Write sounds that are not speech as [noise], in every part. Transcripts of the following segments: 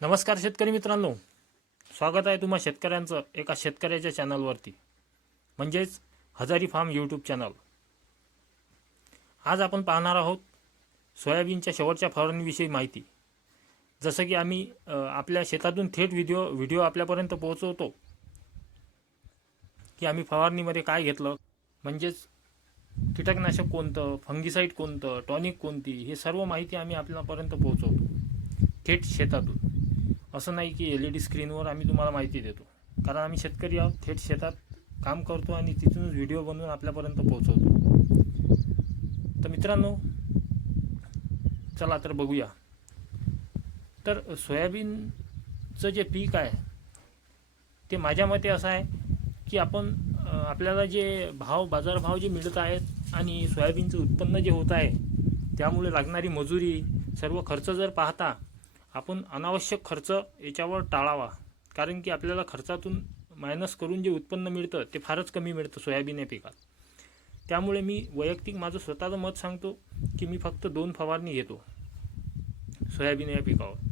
नमस्कार शेतकरी मित्रांनो. स्वागत आहे तुम्हा शेतकऱ्यांचं एका शेतकऱ्याच्या चॅनलवरती म्हणजेच हजारी फार्म यूट्यूब चॅनल. आज आपण पाहणार आहोत सोयाबीनच्या शेवटच्या फवारणीविषयी माहिती. जसं की आम्ही आपल्या शेतातून थेट व्हिडिओ व्हिडिओ आपल्यापर्यंत पोहोचवतो की आम्ही फवारणीमध्ये काय घेतलं म्हणजेच कीटकनाशक कोणतं फंगिसाईड कोणतं टॉनिक कोणती हे सर्व माहिती आम्ही आपल्यापर्यंत पोहोचवतो थेट शेतातून. असं नाही की एल ई डी स्क्रीनवर आम्ही तुम्हाला माहिती देतो. कारण आम्ही शेतकरी आहोत थेट शेतात काम करतो आणि तिथूनच व्हिडिओ बनवून आपल्यापर्यंत पोहोचवतो. तर मित्रांनो चला तर बघूया. तर सोयाबीनचं जे पीक आहे ते माझ्या मते असं आहे की आपण आपल्याला जे भाव बाजारभाव जे मिळत आहेत आणि सोयाबीनचं उत्पन्न जे होत आहे त्यामुळे लागणारी मजुरी सर्व खर्च जर पाहता आपण अनावश्यक खर्च याच्यावर टाळावा. कारण की आपल्याला खर्चातून मायनस करून जे उत्पन्न मिळतं ते फारच कमी मिळतं सोयाबीन या पिकात. त्यामुळे मी वैयक्तिक माझं स्वतःचं मत सांगतो की मी फक्त दोन फवारणी घेतो सोयाबीन या पिकावर.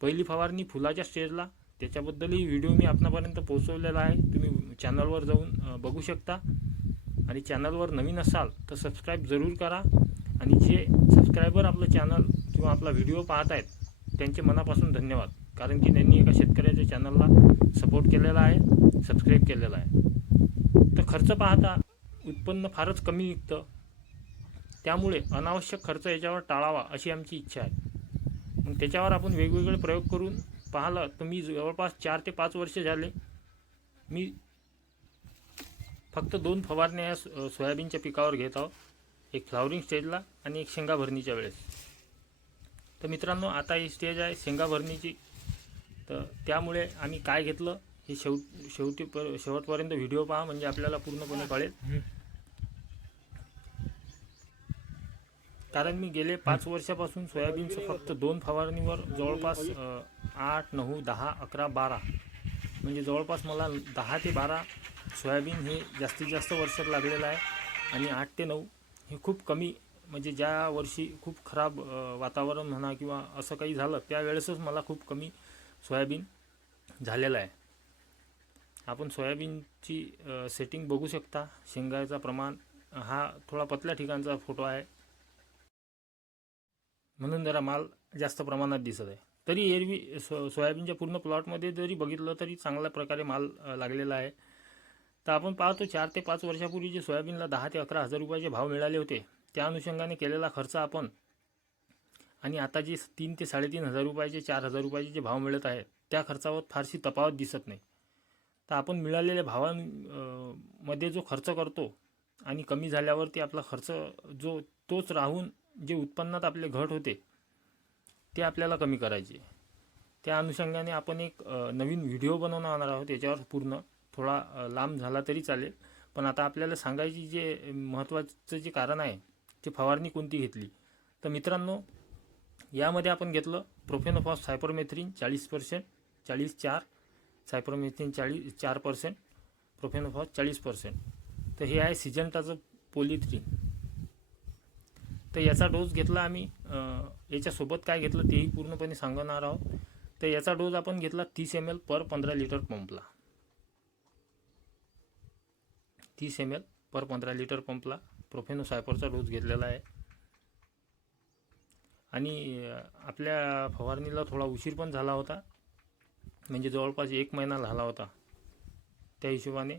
पहिली फवारणी फुलाच्या स्टेजला त्याच्याबद्दलही व्हिडिओ मी आपणापर्यंत पोहोचवलेला आहे. तुम्ही चॅनलवर जाऊन बघू शकता. आणि चॅनलवर नवीन असाल तर सबस्क्राईब जरूर करा. आणि जे सबस्क्रायबर आपलं चॅनल किंवा आपला व्हिडिओ पाहत आहेत त्यांचे मनापासून धन्यवाद. कारण की त्यांनी एका शेतकऱ्याच्या चॅनलला सपोर्ट केलेला आहे सबस्क्राईब केलेला आहे. तर खर्च पाहता उत्पन्न फारच कमी निघतं. त्यामुळे अनावश्यक खर्च याच्यावर टाळावा अशी आमची इच्छा आहे. मग त्याच्यावर आपण वेगवेगळे प्रयोग करून पाहिलं तर मी जवळपास चार ते पाच वर्ष झाले मी फक्त दोन फवारण्या या सोयाबीनच्या पिकावर घेत आहोत एक फ्लावरिंग स्टेजला आणि एक शेंगा भरणीच्या वेळेस. तर मित्रांनो आता ही स्टेज आहे शेंगा भरणीची. तर त्यामुळे आम्ही काय घेतलं हे शेवट शेवटी पर शेवटपर्यंत व्हिडिओ पहा म्हणजे आपल्याला पूर्णपणे कळेल. कारण मी गेले पाच वर्षापासून सोयाबीनचं फक्त दोन फवारणीवर जवळपास आठ नऊ दहा अकरा बारा. म्हणजे जवळपास मला दहा ते बारा सोयाबीन हे जास्तीत जास्त वर्षात लागलेलं आहे. आणि आठ ते नऊ हे खूप कमी म्हणजे ज्या वर्षी खूप खराब वातावरण म्हणा किंवा असं काही झालं त्यावेळेसच मला खूप कमी सोयाबीन झालेलं आहे. आपण सोयाबीनची सेटिंग बघू शकता. शेंगाचा प्रमाण हा थोडा पतल्या ठिकाणचा फोटो आहे. म्हणून जरा माल जास्त प्रमाणात दिसत आहे. तरी एरवी सो सोयाबीनच्या पूर्ण प्लॉटमध्ये जरी बघितलं तरी चांगल्या प्रकारे माल लागलेला आहे. तर आपण पाहतो चार ते पाच वर्षापूर्वी जे सोयाबीनला दहा ते अकरा हजार रुपयाचे भाव मिळाले होते. त्या अनुषंगाने केलेला खर्च आपण आणि आता जे तीन ते साडेतीन हजार रुपयाचे चार हजार रुपयाचे जे भाव मिळत आहेत त्या खर्चावर फारशी तफावत दिसत नाही. तर आपण मिळालेल्या भावां मध्ये जो खर्च करतो आणि कमी झाल्यावरती आपला खर्च जो तोच राहून जे उत्पन्नात आपले घट होते ते आपल्याला कमी करायचे. त्या अनुषंगाने आपण एक नवीन व्हिडिओ बनवणार आहोत याच्यावर पूर्ण थोडा लांब झाला तरी चालेल. पण आता आपल्याला सांगायची जे महत्त्वाचं जे कारण आहे ते फवारणी कोणती घेतली? तर मित्रांनो यामध्ये आपण घेतलं प्रोफेनोफॉस सायपरमेथ्रिन चाळीस पर्सेंट चाळीस चार सायपरमेथ्रिन चाळीस चार पर्सेंट प्रोफेनोफॉस चाळीस पर्सेंट तर हे आहे सिजंटाचं पोलिथ्रिन तर याचा डोस घेतला आम्ही याच्यासोबत काय घेतलं तेही पूर्णपणे सांगणार आहोत. तर याचा डोस आपण घेतला तीस एम एल पर पंधरा लिटर पंपला तीस एम एल पर पंधरा लिटर पंपला प्रोफेनो सायपरचा डोस घेतलेला आहे. आणि आपल्या फवारणीला थोडा उशीर पण झाला होता. म्हणजे जवळपास एक महिना झाला होता त्या हिशोबाने.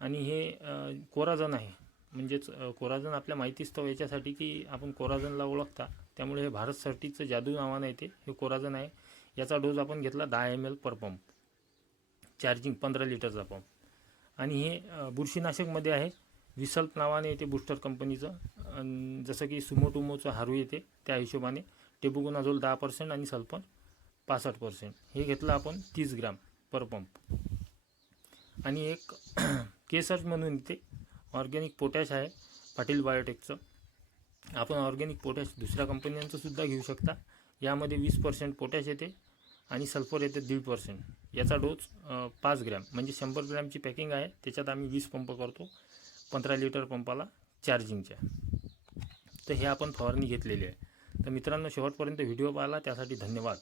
आणि हे कोराजन आहे. म्हणजेच कोराजन आपल्या माहितीच तो याच्यासाठी की आपण कोराजनला ओळखता. त्यामुळे हे भारत सर्टीचं जादू नावानं येते. हे कोराजन आहे. याचा डोस आपण घेतला दहा M L per pump charging पंधरा लिटरचा पंप आणि हे बुरशीनाशकमध्ये आहे. विसल्प नावाने येते बूस्टर कंपनीचं जसं की सुमोटुमोचं हारू येते त्या हिशोबाने. टेबुगोनाझोल दहा पर्सेंट आणि सल्फर पासष्ट पर्सेंट हे घेतलं आपण तीस ग्राम पर पंप. आणि एक [clears throat] केसर्च म्हणून इथे ऑर्गॅनिक पोटॅश आहे पाटील बायोटेकचं. आपण ऑर्गॅनिक पोटॅश दुसऱ्या कंपन्यांचं सुद्धा घेऊ शकता. यामध्ये वीस पर्सेंट पोटॅश येते आणि सल्फर येते दीड पर्सेंट याचा डोस पाच ग्रॅम. म्हणजे शंभर ग्रॅमची पॅकिंग आहे त्याच्यात आम्ही वीस पंप करतो. पंधरा लिटर पंपाला चार्जिंगच्या. तर हे आपण फवारणी घेतलेली आहे. तर मित्रांनो शेवटपर्यंत व्हिडिओ पाहिला त्यासाठी धन्यवाद.